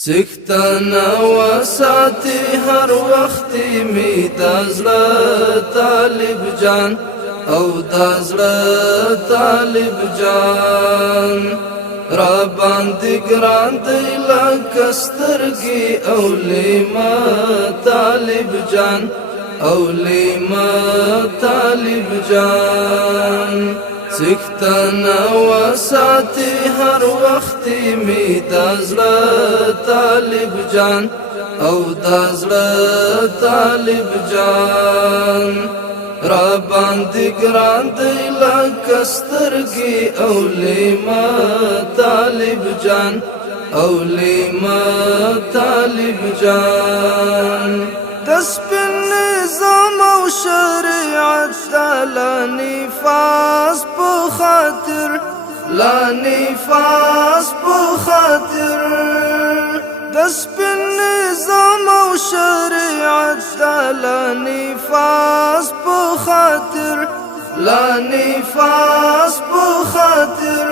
څښتنه وساتي هر وخت می د زړه طالب جان او د زړه طالب جان را باندې ګران دی لکه سترګې او لیما طالب جان او لیما طالب جان څښتنه وساتي هر وخت می د زړه طالب جان او د زړه طالب جان را باندې ګران دی لکه سترګې او لیما طالب جان او لیما طالب جان د سپین نظام او شریعت لا نفاس په خاطر لا نفاس په خاطر د سپین نظام او شریعت لا نفاس په خاطر لا نفاس په خاطر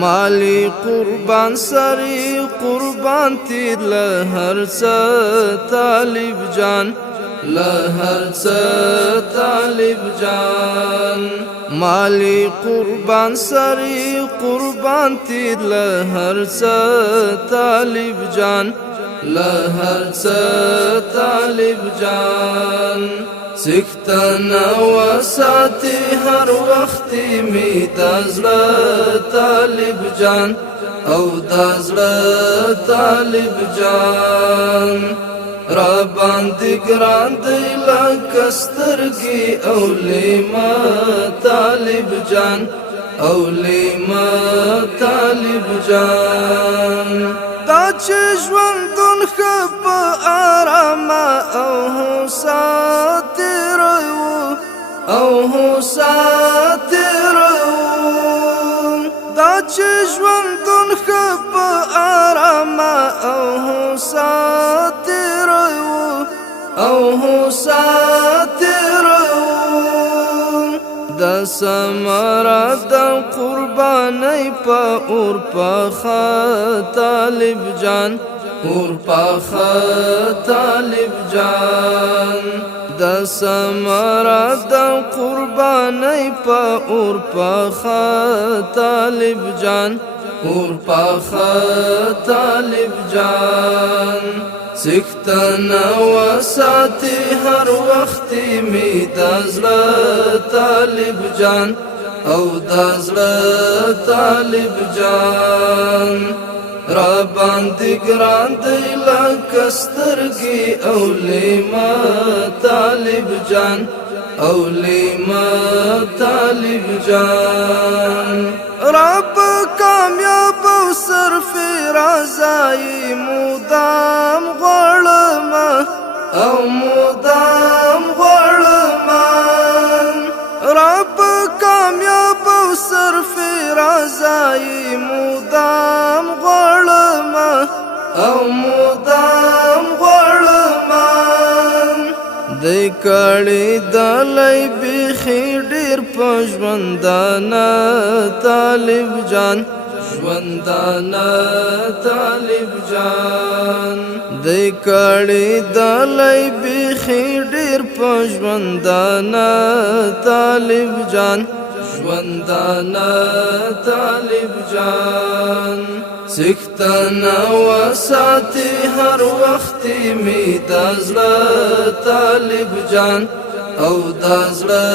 مالی قربان سری قربان تیر له هر څه طالب جان له هر څه طالب جان مالی قربان سری قربان تیر له هر څه طالب جان له هر څه طالب جان څښتنه وساتي هر وخت می د زړه طالب جان او د زړه طالب جان را باندې ګران دی لکه سترګې او لیما طالب جان او لیما طالب جان دا چې ژوندون ښه په آرامه او هوسا تېروو او هوسا تېروو دا چې ژوندون ښه په آرامه او هوسا تېروو او هوسا تېروو د ثمره د قربانۍ په اور پخه طالب جان اور پخه طالب جان د ثمره د قربانۍ په اور پخه طالب جان اور پخه طالب جان څښتنه وساتي هر وخت می د زړه طالب جان او د زړه طالب جان را باندې ګران دی لکه سترګې او لیما طالب جان او لیما طالب جان رب کامیاب او سرفرازای مدام غړم او مدام غړم رب کامیاب او سرفرازای مدام غړم او مدام غړم د کړي دلای بخي ډیر پښوندانه طالب جان ژوندانه طالب جان د کړي دلای بخي ډیر پښوندانه طالب جان ژوندانه طالب جان څښتنه وساتي هر وخت می د زړه طالب جان او د زړه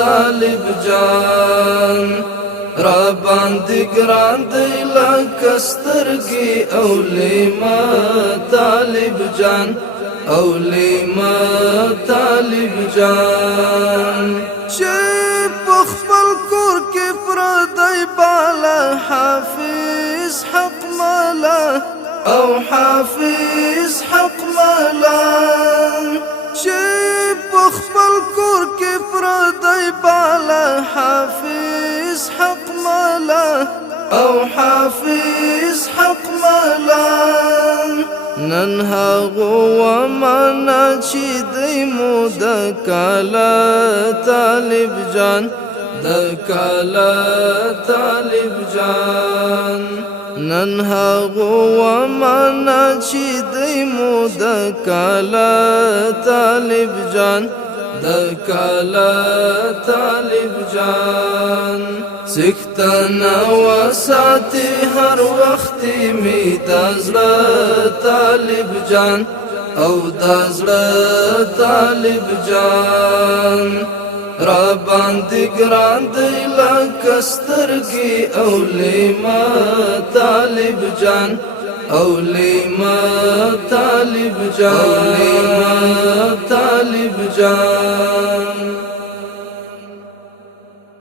طالب جان را باندې ګران دی لکه سترګې او لیما طالب جان او لیما طالب جان چې په خپل کور کې پردی بالا حافظ حق مالا او حافظ حق مالا چې په خپل کور کې پردی بالا حافظ حق مالا او حافظ حق مالا نن هغو ومانا چې دی مو د کالا طالب جان د کالا طالب جان نن هغو ومانا چې دی مو د کالا طالب جان د کالا طالب جان سکتنا وساتی هر وخت می دازړه طالب جان او دازړه طالب جان را باندې ګران دی لکه سترګې اولیما طالب جان اولیما طالب جان اولیما طالب جان